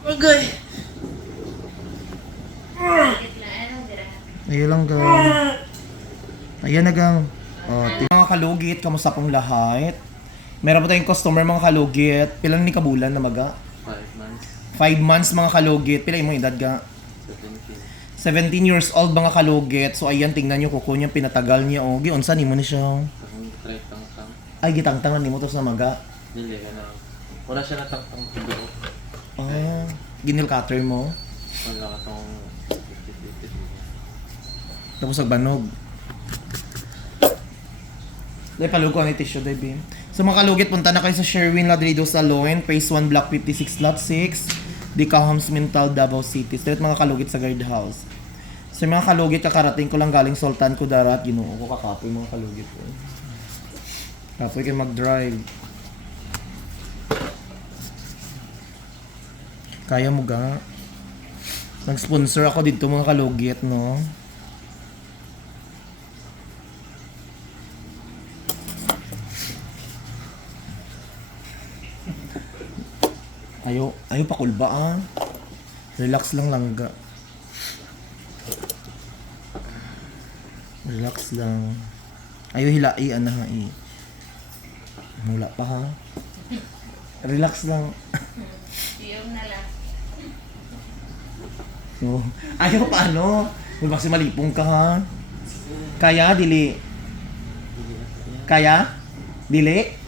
Okay. Ayan lang gang. Ayan na gang. Mga kalugit, kamusta pong lahat? Meron po tayong customer mga kalugit. Pila ni kabulan na maga? 5 months. 5 months mga kalugit. Pila imong edad ga? 17 years old mga kalugit. So ayan, tingnan nyo kuko niya, pinatagal niya. O, giunsa ni mo ni siya. Try tang-tang. Ay, gitangtangan ni mo to sa maga. Dili ka na. Wala siya natang-tang tubo. Ah, ginil cutter mo. Wala ka tong 50-50. Tapos nagbanog. Dahil palugo ang tissue, dahil Bim. So mga kalugit, punta na kayo sa Sherwin Ladrido Salon, Phase 1, Block 56, Lot 6, Dicahams, Mintal, Davao City. Straight mga kalugit sa guardhouse. So mga kalugit, kakarating ko lang galing Sultan Kudarat. Ginoo ko kakapoy mga kalugit ko. Kapoy kayo mag-drive. Kaya mo ga. Nag-sponsor ako dito mga kalugit, no? Ayaw pakulba ah. Relax lang langga. Relax lang. Ayaw hilai ana ha eh. Mula pa ha. Relax lang. Yung na lang. No. Ayaw pa ano. Huwag kasi malipong ka ha. Kaya dili. Kaya? Dili?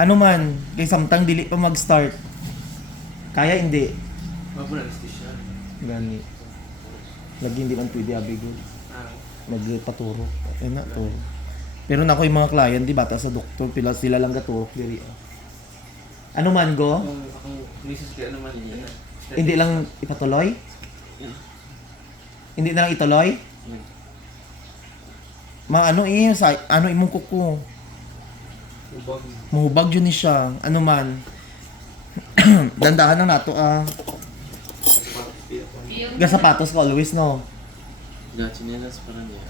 Ano man, kay samtang dili pa mag-start. Kaya hindi. Wag mo na anesthesia. Gani. Lagi hindi man pwede abigod. Magpaturo. Ayun na to. Pero na ako yung mga client, di bata sa doktor, pila sila lang gaturok diri. Ano man go? Akong misis kaya naman yun. Hindi lang ipatuloy? Hindi na lang ituloy? Ano sa ano imong kuko? Mahubag yun ni siya. Ano man. Dandahan lang nato ah. Gasapatos ka always no. Gachinelas para niya.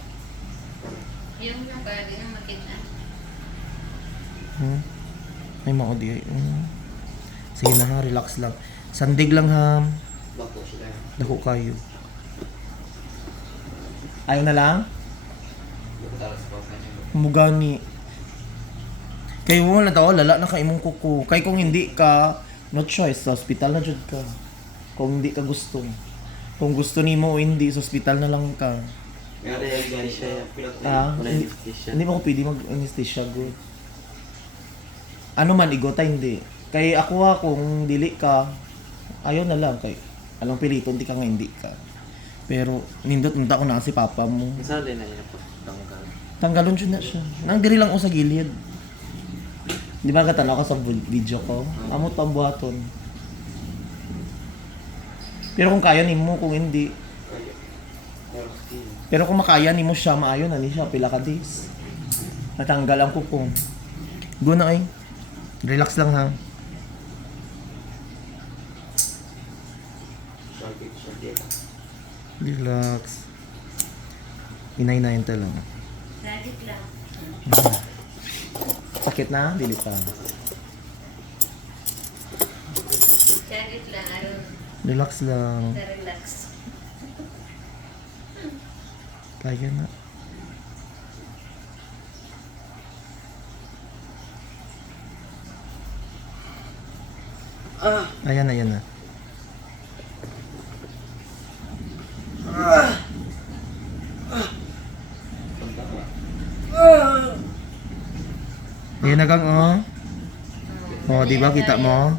Yung na para din ang makita. Ay mga odi. Sige na ha, relax lang. Sandig lang ha. Dako kayo. Ayaw na lang? Mugani. Kaya mo na tao, lala na ka imong kuko. Kaya kung hindi ka, no choice, sa hospital na jud ka. Kung hindi ka gusto. Kung gusto nimo o hindi, sa hospital na lang ka. Hindi mo ko pwede mag-anesthesia, good. Ano man, igota hindi. Kaya ako kung dili ka, ayaw na lang. Kay alam pilito, hindi ka nga hindi ka. Pero, nindot unta ko na si papa mo. Masali na yun po. Tanggal. Tanggalon siya na siya. Nang diri lang o sa gilid. Di ba katanaw ka sa video ko? Amot pa ang buhaton. Pero kung kaya nimo, kung hindi. Pero kung makaya nimo siya, maayo na ni siya, pila ka days. Natanggal ang kuko. Go na ay. Relax lang ha. Relax. Inay-inayin ta lang. Lagit lang. Sakit na? Dili pa. Lagit lang. Aron. Relax lang. Relax. Kaya na. Ayan na, ayan na. Ayan na gang, oh. Oh, di ba kita mo?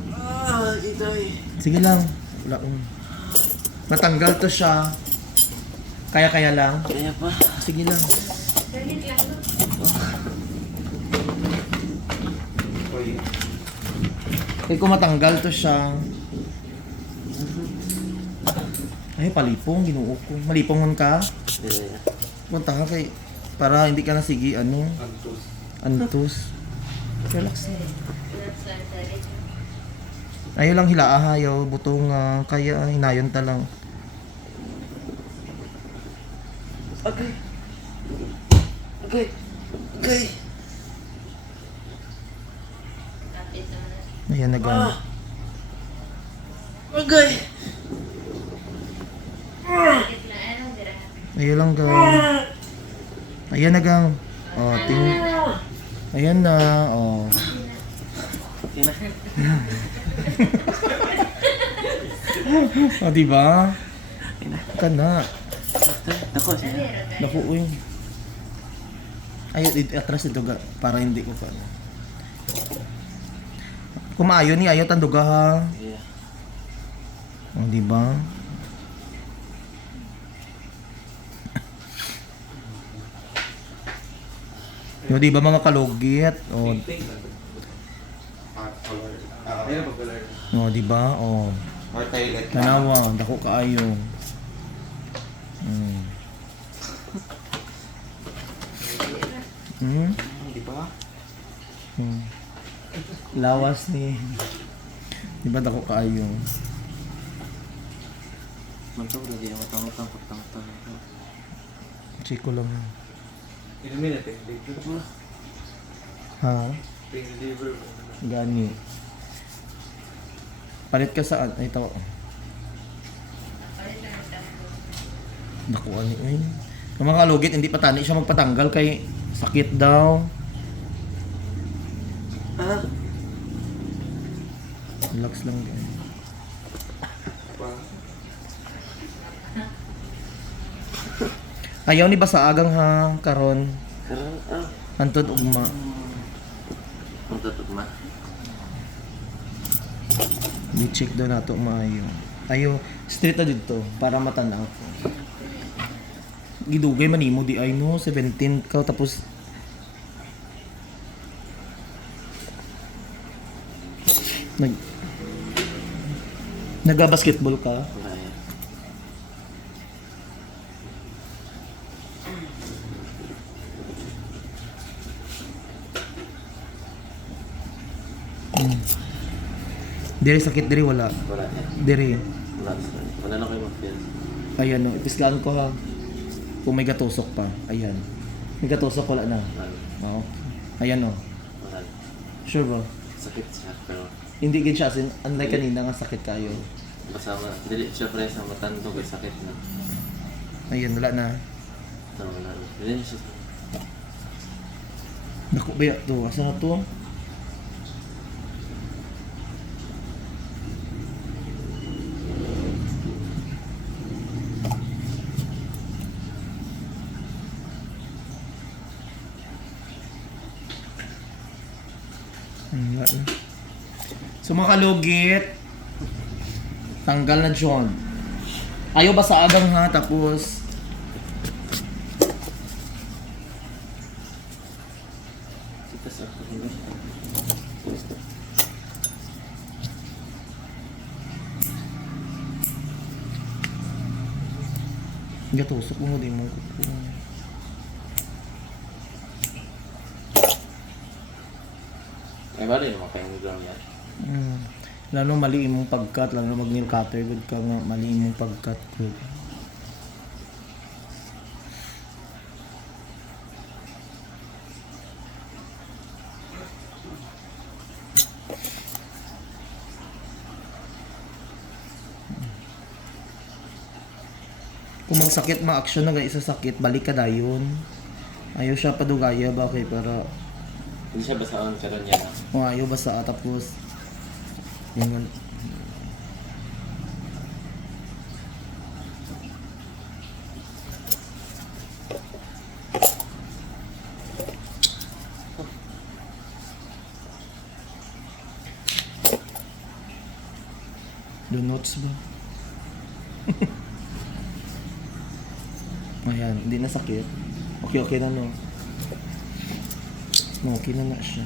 Sige lang. Wala. Natanggal to siya. Kaya lang. Kaya pa. Sige lang. Lagit lang. Kaya kung matanggal to siya. Ay, palipong. Ginuo ko. Malipongon ka? Punta ka kay... Para hindi ka na sige, ano? Antus. Relax lang. Relax lang. Lagit. Ayaw lang hilaahayaw. Butong kaya hinayon ta lang. Okay. Okay. Okay. Kapit naman. Ayan na gan. Agay! Saglit lang. Anong dirahan? Ayan lang gang. Ayan na gang. Oh, ayan na. Oh. Tina. Oh, diba? Kana. Dako siya. Naku, uy. Ay, atras ito ga. Para hindi ko pa. Kumayo ni ayaw tanduga ha. Yeah. Oh, diba? Yung diba mga kalugit? Oh, Pink lang. Color. Ayun ba color? oh diba? Oh. Or toilet. Tanawa, dako kaayo. Hmm? Di ba? Hmm. Lawas ni. Di ba dako kaayo? Mantog lagi ang matang-matang. Chiko lang. Inumin natin. Dito ba? Ha? Pink liver. Gani. Palit ka saan? Ay, ito. Palit lang ang tampo. Naku, ano yun? Yung mga kalugit, hindi pa tani siya magpatanggal kay sakit daw. Ah? Relax lang din. Ayaw ni Basaagang ha, karon. Karon, ah. Antod ugma. Ang tutugma. Di-check daw nato maayo. Ayo, street na dito para matanaw ko. Gidugay manimo di ay no, 17 ka tapos nag-basketball ka? Wala yan. Diri sakit diri wala. Wala yan. Diri. Wala. Wala na kayo mag-feel. Ayan no, ipislaan ko ha. Kung may gatusok pa. Ayan. May gatusok wala na. Wala. Oo. Ayan no. Wala. Sure ba? Sakit siya, pero Hindi gid siya as in, unlike kanina nga sakit kayo. kasama. Dili siya pre sa matandog ay sakit na. Ayan wala na. No, wala. Dili siya. Naku ba to? Asa na to? Wala na. So mga kalugit, tanggal na John. Ayaw ba sa agang ha? Tapos, Kita sa ako. gatusok mo din mo. Ay, bali naman kayong ground yan. Lalo mali imong pagkat, lalo mag nail cutter good ka nga mali imong pagkat good. Kung magsakit ma-action na isa sakit, balik ka dayon. Ayaw siya padugaya ba kay para Hindi siya basaon karon yan. ayaw basta tapos yun. The notes ba? Ayan, hindi na sakit. Okay na no. No, okay na siya.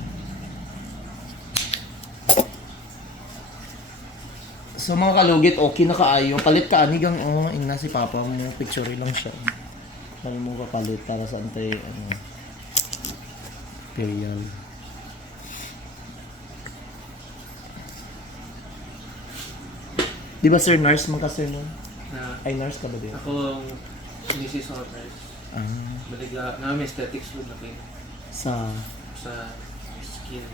So mga kalugit, okay na kaayo. Palit ka anigang, ina si papa mo. Picture lang siya. Ano mo kapalit para sa antay, perial. Di ba sir, nurse man ka sir no? Na, Ay, nurse ka ba din? ako ang Mrs. Honors. Ah, Baliga, namin aesthetics food na kayo. sa... Sa skin.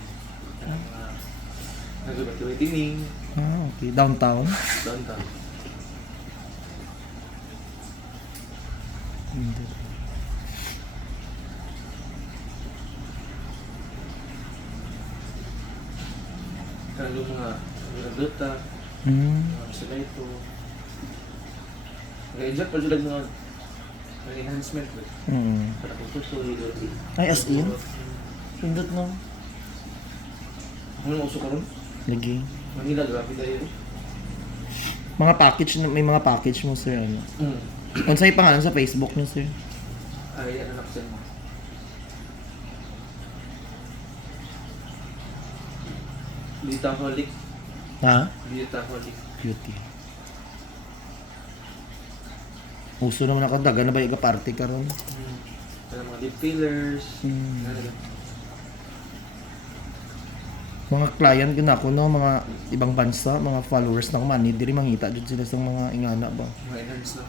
Nagabati-whitening. Ah, okay. Downtown? Downtown. Hindi. Kalo mga Duta, Hmm. mga sila ito. Nag-enjoy pa sila mga enhancement. Para kung gusto, Ay, as in? Pindot no? Ano uso ka ron? Lagi. Manila, grabe tayo. Mga package, may mga package mo, sir, ano? Ano sa'yo pangalan sa Facebook niyo, sir? Ay, ano na kasi mo. Beautaholic. Ha? Beautaholic. Beauty. Uso naman ako, daga na ba yung party ka ron? Para mga lip fillers. Hmm. Ano lang. Mga client yun ako, no? Mga ibang bansa, mga followers na kumani, diri mangita dyan sila sa mga ingana ba? Mga enhance na.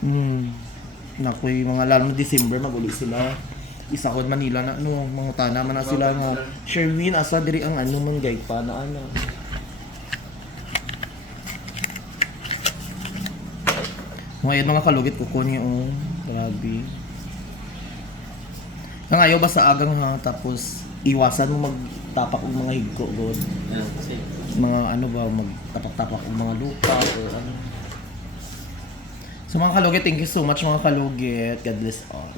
Naku, yung mga lalo na December, maguli sila. Isa ko Manila na, ano, mga tanaman na sila nga. Sherwin, asa diri ang ano man guide pa na ano. Mga kalugit ko niyo, oh. Grabe. Ang ayaw ba sa agang ha, tapos iwasan mo magtapak ng mga higko, God. Kasi Mga ano ba, magtapak-tapak ng mga lupa or ano. So mga kalugit, thank you so much mga kalugit. God bless all.